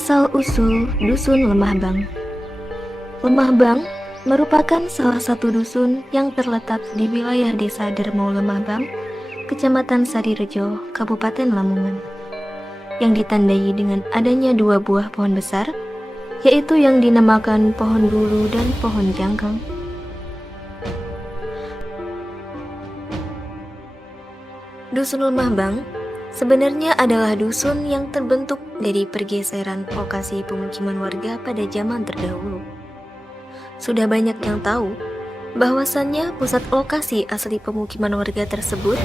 Asal-usul Dusun Lemah Bang. Lemah Bang merupakan salah satu dusun yang terletak di wilayah Desa Dermo Lemah Bang, Kecamatan Sarirejo, Kabupaten Lamongan, yang ditandai dengan adanya dua buah pohon besar, yaitu yang dinamakan pohon bulu dan pohon jangkang. Dusun Lemah Bang sebenarnya adalah dusun yang terbentuk dari pergeseran lokasi pemukiman warga pada zaman terdahulu. Sudah banyak yang tahu bahwasannya pusat lokasi asli pemukiman warga tersebut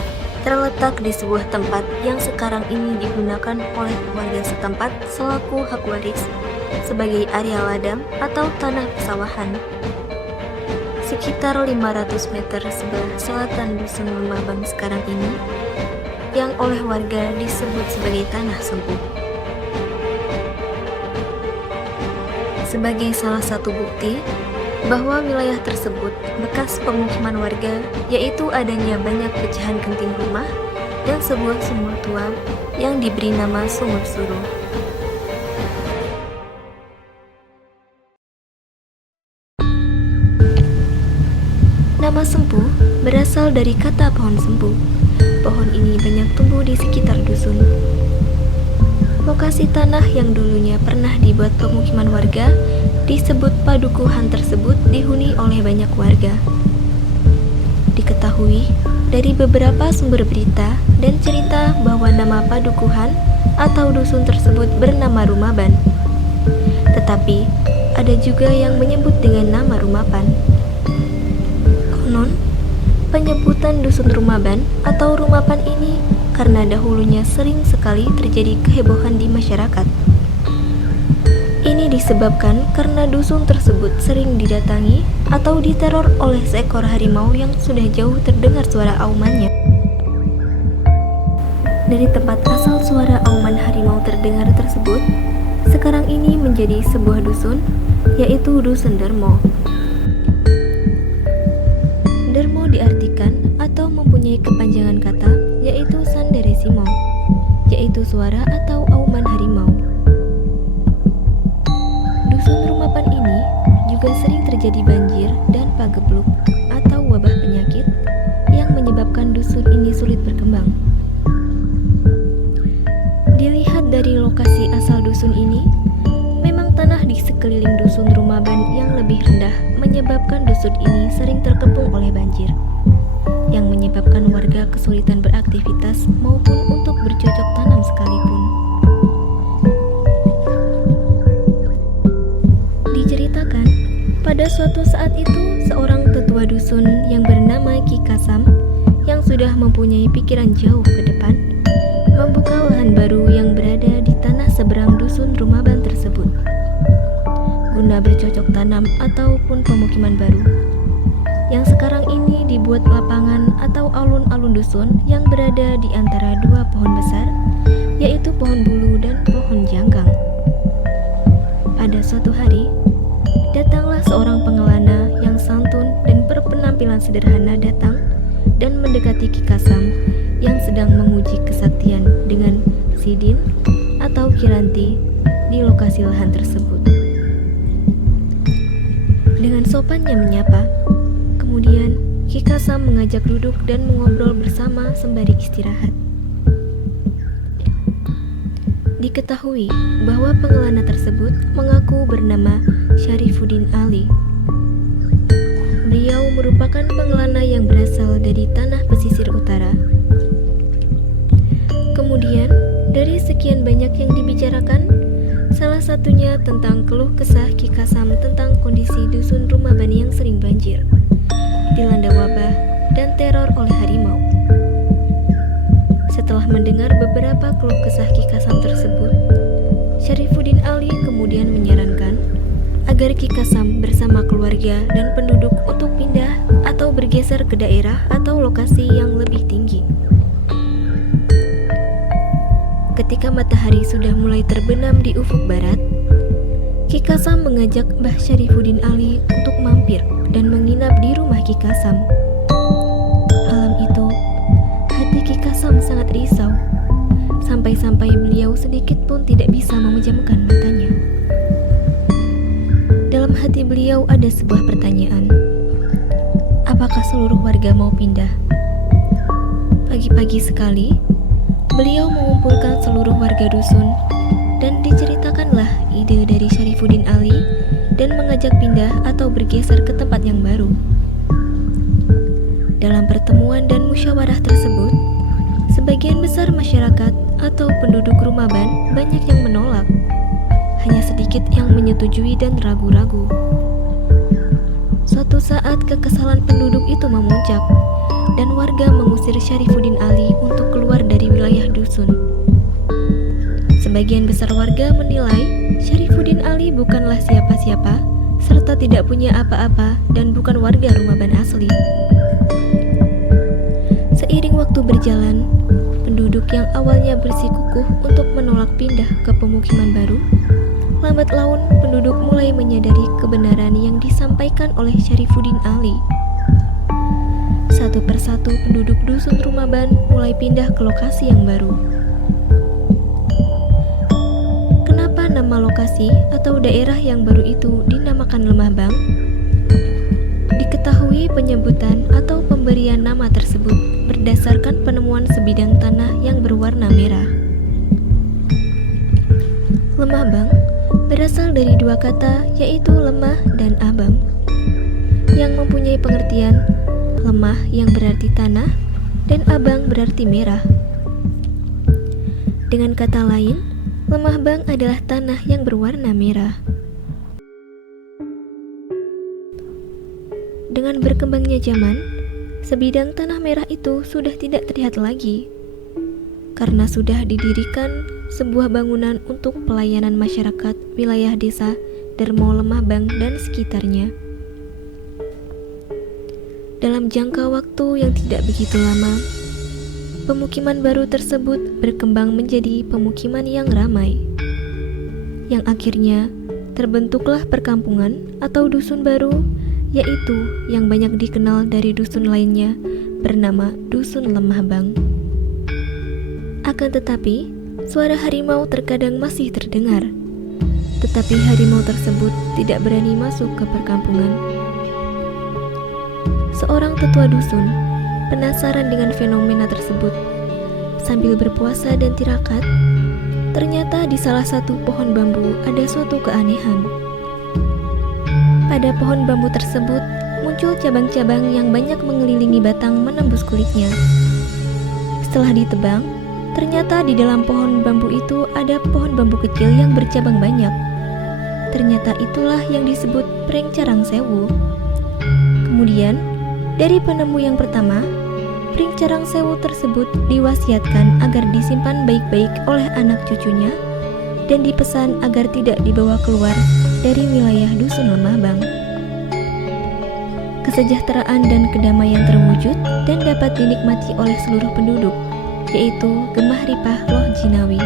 terletak di sebuah tempat yang sekarang ini digunakan oleh warga setempat selaku hak waris sebagai area ladang atau tanah pesawahan. Sekitar 500 meter sebelah selatan Dusun Lemah Bang sekarang ini, yang oleh warga disebut sebagai tanah sempuh. Sebagai salah satu bukti bahwa wilayah tersebut bekas pemukiman warga, yaitu adanya banyak pecahan genting rumah dan sebuah sumur tua yang diberi nama Sumur Suruh. Nama sempuh berasal dari kata pohon sempuh. Pohon ini banyak tumbuh di sekitar dusun. Lokasi tanah yang dulunya pernah dibuat pemukiman warga disebut padukuhan tersebut dihuni oleh banyak warga. Diketahui dari beberapa sumber berita dan cerita bahwa nama padukuhan atau dusun tersebut bernama Rumaban. Tetapi ada juga yang menyebut dengan nama Rumapan. Konon, penyebutan Dusun Rumaban atau Rumapan ini karena dahulunya sering sekali terjadi kehebohan di masyarakat. Ini disebabkan karena dusun tersebut sering didatangi atau diteror oleh seekor harimau yang sudah jauh terdengar suara aumannya. Dari tempat asal suara auman harimau terdengar tersebut, sekarang ini menjadi sebuah dusun, yaitu Dusun Dermo. Dermo diartikan atau mempunyai kepanjangan kata yaitu Sanderesimo, yaitu suara atau auman harimau. Dusun Rumapan ini juga sering terjadi banjir dan pagebluk atau wabah penyakit yang menyebabkan dusun ini sulit berkembang. Dilihat dari lokasi asal dusun ini, memang tanah di sekeliling Dusun Rumaban yang lebih rendah menyebabkan dusun ini sering terkepung oleh banjir, yang menyebabkan warga kesulitan beraktivitas maupun untuk bercocok tanam sekalipun. Diceritakan, pada suatu saat itu seorang tetua dusun yang bernama Ki Kasam yang sudah mempunyai pikiran jauh ke depan, membuka lahan baru yang berada di tanah seberang Dusun Rumaban tersebut, guna bercocok tanam ataupun pemukiman baru, yang sekarang ini dibuat lapangan atau alun-alun dusun yang berada di antara dua pohon besar, yaitu pohon bulu dan pohon jangkang. Pada suatu hari, datanglah seorang pengelana yang santun dan berpenampilan sederhana datang dan mendekati Ki Kasam yang sedang menguji kesaktian dengan sidin atau kiranti di lokasi lahan tersebut. Dengan sopannya menyapa, kemudian Ki Kasam mengajak duduk dan mengobrol bersama sembari istirahat. Diketahui bahwa pengelana tersebut mengaku bernama Syarifuddin Ali. Beliau merupakan pengelana yang berasal dari tanah pesisir utara. Kemudian, dari sekian banyak yang dibicarakan, salah satunya tentang keluh kesah Ki Kasam tentang kondisi Dusun Rumaban yang sering banjir, dilanda wabah, dan teror oleh harimau. Setelah mendengar beberapa keluh kesah Ki Kasam tersebut, Syarifuddin Ali kemudian menyarankan agar Ki Kasam bersama keluarga dan penduduk untuk pindah atau bergeser ke daerah atau lokasi yang lebih tinggi. Ketika matahari sudah mulai terbenam di ufuk barat, Ki Kasam mengajak Mbah Syarifuddin Ali untuk mampir dan menginap di rumah Ki Kasam. Malam itu, hati Ki Kasam sangat risau, sampai-sampai beliau sedikit pun tidak bisa memejamkan matanya. hati beliau ada sebuah pertanyaan. Apakah seluruh warga mau pindah? Pagi-pagi sekali, beliau mengumpulkan seluruh warga dusun dan diceritakanlah ide dari Syarifuddin Ali dan mengajak pindah atau bergeser ke tempat yang baru. Dalam pertemuan dan musyawarah tersebut, sebagian besar masyarakat atau penduduk Rumaban banyak yang menolak, hanya sedikit yang menyetujui dan ragu-ragu. Suatu saat kekesalan penduduk itu memuncak dan warga mengusir Syarifuddin Ali untuk keluar dari wilayah dusun. Sebagian besar warga menilai Syarifuddin Ali bukanlah siapa-siapa serta tidak punya apa-apa dan bukan warga Rumaban asli. Seiring waktu berjalan, penduduk yang awalnya bersikukuh untuk menolak pindah ke pemukiman baru, lambat laun penduduk mulai menyadari kebenaran yang disampaikan oleh Syarifuddin Ali. Satu persatu penduduk dusun Rumaban mulai pindah ke lokasi yang baru. Kenapa nama lokasi atau daerah yang baru itu dinamakan Lemah Bang? Diketahui penyebutan atau pemberian nama tersebut berdasarkan penemuan sebidang tanah yang berwarna merah. Lemah Bang berasal dari dua kata, yaitu lemah dan abang, yang mempunyai pengertian lemah yang berarti tanah dan abang berarti merah. Dengan kata lain, Lemah Bang adalah tanah yang berwarna merah. Dengan berkembangnya zaman, sebidang tanah merah itu sudah tidak terlihat lagi, karena sudah didirikan sebuah bangunan untuk pelayanan masyarakat wilayah desa Dermo Lemah Bang dan sekitarnya. Dalam jangka waktu yang tidak begitu lama, pemukiman baru tersebut berkembang menjadi pemukiman yang ramai, yang akhirnya terbentuklah perkampungan atau dusun baru, yaitu yang banyak dikenal dari dusun lainnya bernama Dusun Lemah Bang. Akan tetapi, suara harimau terkadang masih terdengar, tetapi harimau tersebut tidak berani masuk ke perkampungan. Seorang tetua dusun penasaran dengan fenomena tersebut. Sambil berpuasa dan tirakat, ternyata di salah satu pohon bambu ada suatu keanehan. Pada pohon bambu tersebut muncul cabang-cabang yang banyak mengelilingi batang menembus kulitnya. Setelah ditebang, ternyata di dalam pohon bambu itu ada pohon bambu kecil yang bercabang banyak. Ternyata itulah yang disebut Preng Carang Sewu. Kemudian, dari penemu yang pertama, Pring Carang Sewu tersebut diwasiatkan agar disimpan baik-baik oleh anak cucunya dan dipesan agar tidak dibawa keluar dari wilayah Dusun Lemah Bang. Kesejahteraan dan kedamaian terwujud dan dapat dinikmati oleh seluruh penduduk, yaitu Gemah Ripah Loh Jinawi.